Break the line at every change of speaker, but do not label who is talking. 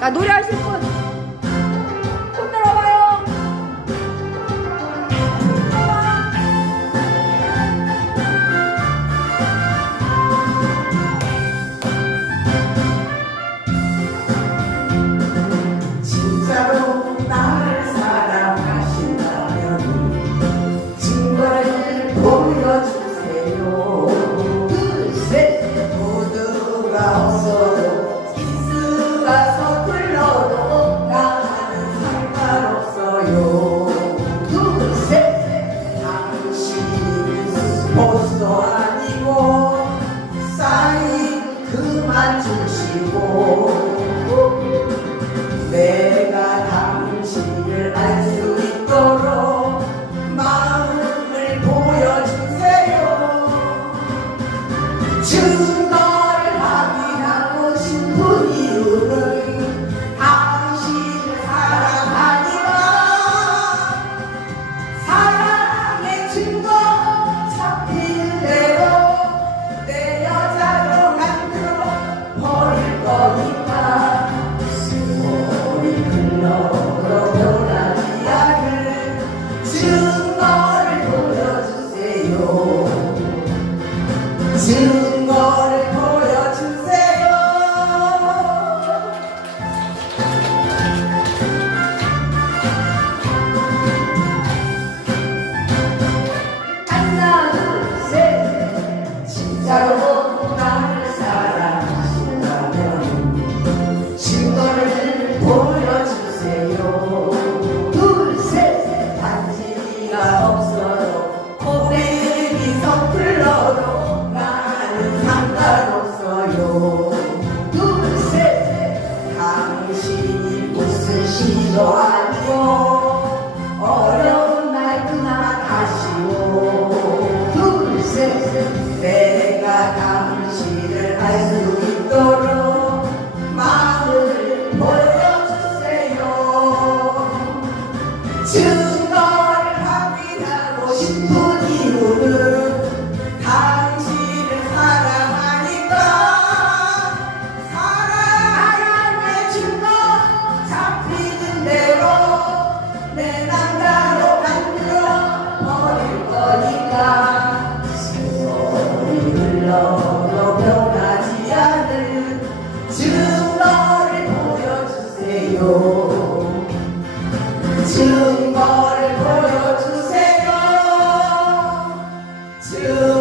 자 노래하실 분.
시도 아니고 어려운 날 그만 하시고 둘셋 내가 당신을 알 수 있도록 마음을 보여주세요. still